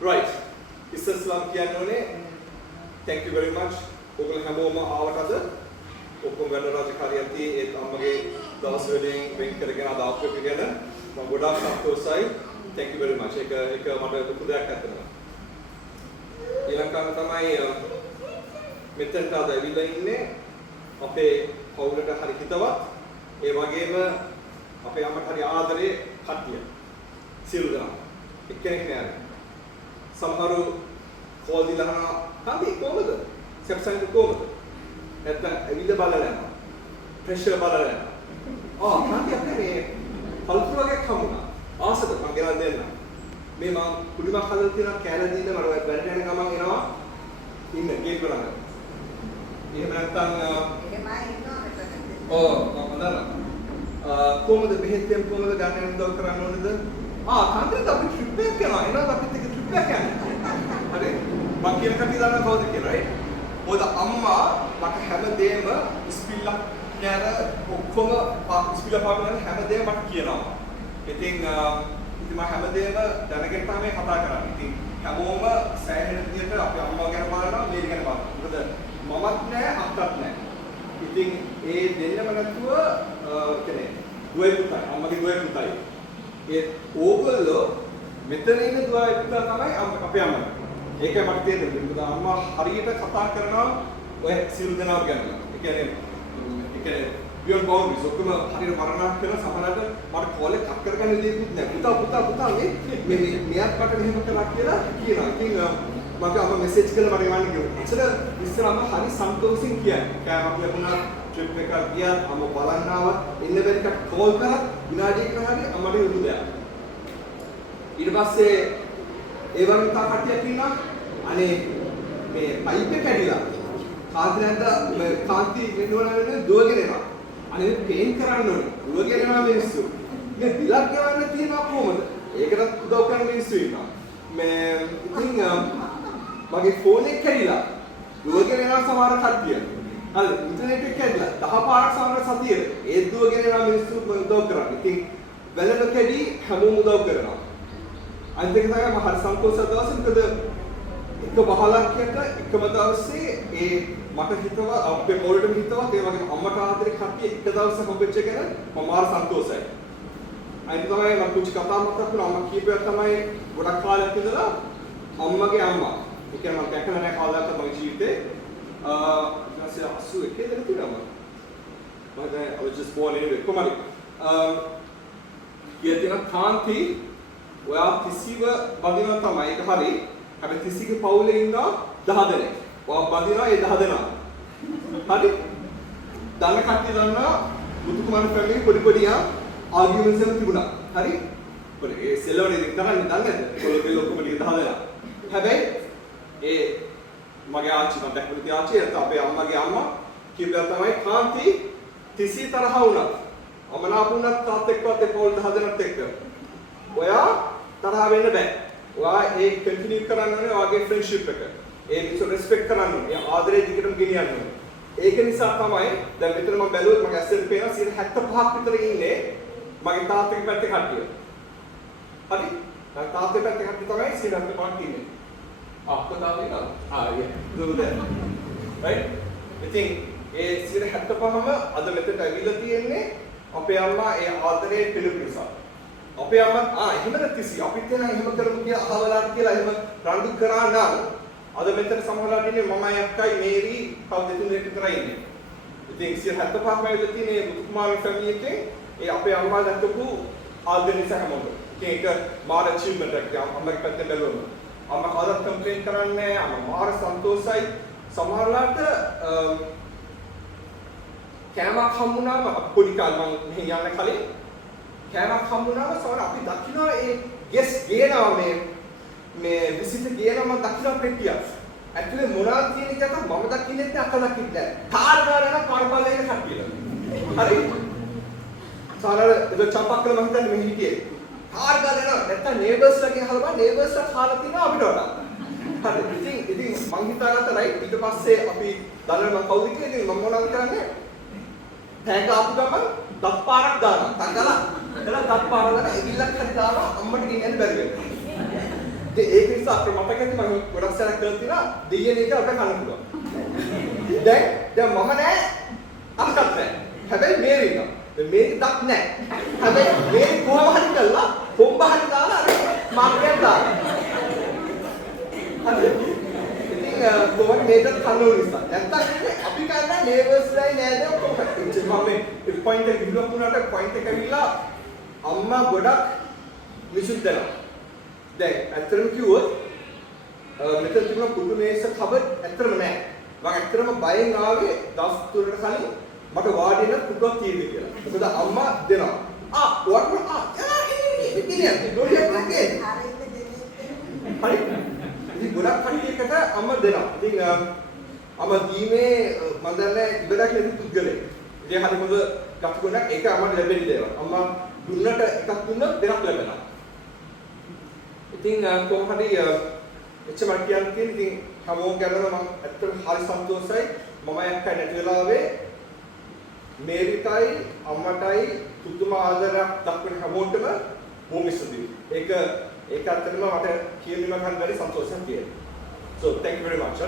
Right. ඉස්සෙල්ලාම කියන්නේ thank you very much. ඔයගොල්ලෝ හැමෝම ආවට අද ඔක්කොම වැඩ රාජකාරියක් තියෙයි ඒත් අම්මගේ දවස් වලින් වෙන් කරගෙන අද ආපු එක ගැන මම ගොඩාක් සතුටුයි. Thank you very much. ඒක මට දුක දෙයක් ඇත්තටම. ඊළඟට තමයි මෙතනට අද ඇවිල්ලා ඉන්නේ අපේ පවුලට හරි හිතවත් ඒ වගේම අපේ අම්මට හරි ආදරේ කට්ටිය. සියලු දෙනා. එක්කෙනෙක් නෑ. සමහරු කෝල් දීලා අහනවා "කාන්ති කොහමද? සෙප්සන් කොහමද?" නැත්නම් ඇවිල්ලා බලලා යනවා. ප්‍රෙෂර් බලලා යනවා. කාන්ති අපේ මේ කල්පුර වගේ හම්බුණා. ආසද මම ගෙනල්ලා දෙන්න. මේ මම කුඩිමක් හදලා තියෙනවා කෑල්ල දීලා මම වැඩට යන ගමන් එනවා. ඉන්න ගේට් වල ළඟ. එහෙම නැත්නම් එහෙමයි ඉන්නවා මෙතන. මම දන්නවා. කොහමද බෙහෙත් දෙන්න කොහමද ගන්න උදව් කරන්න ඕනද? කාන්තිට අපි ට්‍රිප් එකක් යනවා. එනවා අපිත් එක්ක ට්‍රිප් එකක් යන්න. හරි? මම කියන කටි දන්නා කවුද කියලා, right? මොකද අම්මා මට හැමදේම ඉස්පිල්ලක් නෑර ඔක්කොම ඉස්පිල්ල පාගන හැමදේම මට කියනවා. ඉතින් මම හැමදේම දැනගෙන තමයි කතා කරන්නේ. ඉතින් හැමෝම සෑහෙන විදියට අපේ අම්මා ගැන බලනවා, මේ ගැන බලනවා. මොකද මමත් නෑ අක්කත් නෑ. ඉතින් ඒ දෙන්නම නැතුව කියන්නේ දුවේ පුතයි, අම්මගේ දුවේ පුතයි. ඒ ඕගොල්ලෝ මෙතන ඉන්න දුවේ පුතා තමයි අපේ අම්මා. ඒකයි මට තේරෙන්නේ. මොකද අම්මා හරියට කතා කරනවා ඔය සියලු දෙනාම ගැන. ඒ කියන්නේ beyond boundaries ඔක්කොම හරියට වර්ණනා කරන සමහරවිට මට කෝල් එකක් කට් කරගන්න දෙයක්වත් නැහැ. පුතා මේ මෙයාත් මට මෙහෙම කළා කියලා කියනවා. ඉතින් මගේ අම්මා මෙසේජ් කළා මට එවන්න කිව්වා. ඒතර ඉස්සරහම හරි සන්තෝෂෙන් කියන්නේ. කෑමක් ලැබුණා, ට්‍රිප් එකක් ගියා, අම්මා බලන්න ආවා. එන්න බැරි කට කෝල් කරා විනාඩියකට හරි අම්මට උරු දෙයක්. ඊට පස්සේ ඒ වගේ තා කට්ටියක් ඉන්නවා. අනේ මේ පයිප් එක කැඩිලා. කාන්ති වෙනවනේ දුවගෙන එනවා. අනේ පේන් කරන්න ඕනේ. දුවගෙන යනවා මිනිස්සු. මේ බිලක් ගවන්න තියනවා කොහමද? ඒකටත් උදව් කරන මිනිස්සු ඉන්නවා. මේ ඉතින් මගේ ෆෝන් එක කැඩිලා. දුවගෙන යනවා සමහර කට්ටිය. හරි ඉන්ටර්නෙට් එක කැඩිලා. 10 පාරක් සමහර සතියේ ඒ දුවගෙන යනවා මිනිස්සු උදව් කරන්නේ. ඉතින් වැලක කැඩි හැමෝම උදව් කරනවා. අනිත් එක තමයි මම හරි සන්තෝෂ දවසක් මොකද එක බහලක්යට එකම දවසේ ඒ මට හිතව අපේ පොළොටම හිතවත් ඒ වගේම අම්මට ආදරේ කට්ටිය එක දවසක් හම්බෙච්ච එක ගැන මම මාර සන්තෝෂයි. අනිත් තමයි මම පුංචි කතාවක් මතක් වුණා අම්මා කියපුවා තමයි ගොඩක් කාලයක් ඉඳලා අම්මගේ අම්මා. ඒ කියන්නේ මම දැකලා නැහැ කවදාවත් මගේ ජීවිතේ. ඊට පස්සේ 81 දෙනෙක් ඉන්නවා. But I was just born anyway. කොහමද? ඊයේතන කාන්ති ඔයා තිසිව බඳිනවා තමයි ඒක හරි. හැබැයි තිසිගේ පවුලේ ඉන්නවා 10 දෙනෙක්. ඔයා බඳිනවා ඒ 10 දෙනා. හරි? දන්න කට්ටිය දන්නවා බුදු කුමාර ෆැමිලි පොඩි ආගියුමන්ට්ස් එකක් තිබුණා. හරි? පොඩි ඒ සෙල්ලවනේ ඉතින් කරන්නේ දන්නේ නැද්ද? කොළොගේ ඔක්කොම ටික 10 දෙනා. හැබැයි ඒ මගේ ආච්චි මම දැක්කම තිය ආච්චි එතන අපේ අම්මගේ අම්මා කියපුවා තමයි කාන්ති තිසි තරහ වුණා. අමනාපුණත් තාත් එක්කවත් ඒ පොල් 10 දෙනාත් එක්ක. ඔයා තරහ වෙන්න බෑ. ඔයා ඒ කන්ටිනියු කරන්න ඕනේ ඔයාගේ ෆ්‍රෙන්ඩ්ෂිප් එක. ඒ මිනිස්සු රෙස්පෙක්ට් කරන්න ඕනේ. ඒ ආදරේ දිගටම ගෙනියන්න ඕනේ. ඒක නිසා තමයි දැන් මෙතන මම බැලුවොත් මගේ ඇස්සෙන් පේනවා 75ක් විතර ඉන්නේ මගේ තාත්තගේ පැත්තේ කට්ටිය. හරි? දැන් තාත්තගේ පැත්තේ කට්ටිය තමයි 75ක් ඉන්නේ. තාත්තේ නේද? right? ඉතින් ඒ 75ම අද මෙතනට ඇවිල්ලා තියෙන්නේ අපේ අම්මා ඒ ආදරේ පිළිපු නිසා. අපේ අම්මා එහෙමද තිසි අපිත් එන එහෙම කරමු කියලා අහවලාට කියලා එහෙම රණ්ඩු කරා නම් අද මෙතන සමහරවල් ඉන්නේ මමයි අක්කයි මේරි කවුද දෙතුන් දෙනෙක් විතරයි ඉන්නේ. ඉතින් 75ක් වෙලා තියෙන බුදු කුමාර ෆැමිලි එකේ ඒ අපේ අම්මා දැක්කපු ආදරේ නිසා හැමෝම. ඉතින් ඒක මාර අචීව්මන්ට් එකක්. අම්මගේ පැත්තෙන් බැලුවම අම්මා කවදාවත් කම්ප්ලේන් කරන්නේ නැහැ. අම්මා මාර සන්තෝෂයි. සමහරලාට කෑමක් හම්බුනාම පොඩි කාලේ මම මෙහි යන්න කලින් කෑමක් හම්බුනාම සමහර අපි දකින්න ඒ ගෙස්ට් ගේනවා මේ විසිට ගේනවා මම දකින්න පෙට්ටිය. ඇක්චුලි මොනවද තියෙන එක තමයි මම දකින්නේ නැහැ අක්කා දකින්නේ නැහැ. කාර් ගාන පාරවල් එක කට්ටිය. හරි. සමහර ඒක චම්පක් කරලා මම හිතන්නේ මෙහි හිටියේ. කාර් ගාන නැත්තම් නේබර්ස්ලාගේ අහලා බලන්න නේබර්ස්ලා කාලා තියෙනවා අපිට වඩා. හරි. ඉතින් මං හිතාගත්ත රයිට් ඊට පස්සේ අපි දන්නවා මම කවුද කියලා ඉතින් මම මොනවද කරන්නේ? තෑග ආපු ගමන් දත් පාරක් දානවා. තංගලා. එතන දත් පාර දාලා එවිල්ලක් හරි දානවා අම්මට ගෙනියන්න බැරි වෙනවා. ඒක නිසා අපේ මතක ඇති මම ගොඩක් සැරයක් කරලා තියෙනවා දෙයියන් එක අපිට කන්න පුළුවන්. දැන් මම නෑ අක්කත් නෑ. හැබැයි මේරි ඉන්නවා. මේක දත් නෑ. හැබැයි මේක කොහොම හරි කරලා කොම්බ හරි දාලා අර මාර්කයක් දානවා. හරි. ඉතින් කොහොමද මේක කන්න ඕන නිසා. නැත්තම් අපි කන්නේ නේබර්ස්ලයි නෑද ඔක්කොම කට්ටිය. මම මේ පොයින්ට් එක විලුවක් වුණාට පොයින්ට් එක ඇවිල්ලා අම්මා ගොඩක් විසුත් දෙනවා. දැන් ඇත්තටම කිව්වොත් මෙතන තිබුණ කුඩු මේස කබඩ් ඇත්තටම නෑ. මම ඇත්තටම බයෙන් ආවේ දවස් 3කට කලින් මට වාඩි වෙන්න කුඩුවක් තියෙන්නේ කියලා. මොකද අම්මා දෙනවා. ඉතින් ගොඩක් නැගේ. හරි. ඉතින් ගොඩක් කට්ටියකට අම්මා දෙනවා. ඉතින් අම්මා දීමේ මම දන්නේ ඉවරක් නැති පුද්ගලෙක්. ඉතින් හරි මොකද කප්පුණක් ඒක අම්මට ලැබෙන්න දේවල්. අම්මා දුන්නට එකක් දුන්නොත් දෙකක් ලැබෙනවා. ඉතින් කොහොම හරි එච්චර කියන්නේ ඉතින් හැමෝම ගැනම මම ඇත්තටම හරි සන්තෝෂයි. මම එක්ක නැති වෙලාවේ මේරිටයි අම්මටයි පුදුම ආදරයක් දක්වන හැමෝටම බොහොම ස්තුතියි. ඒක ඇත්තටම මට කියන්න මම හරි සන්තෝෂයක් තියෙනවා. So thank you very much.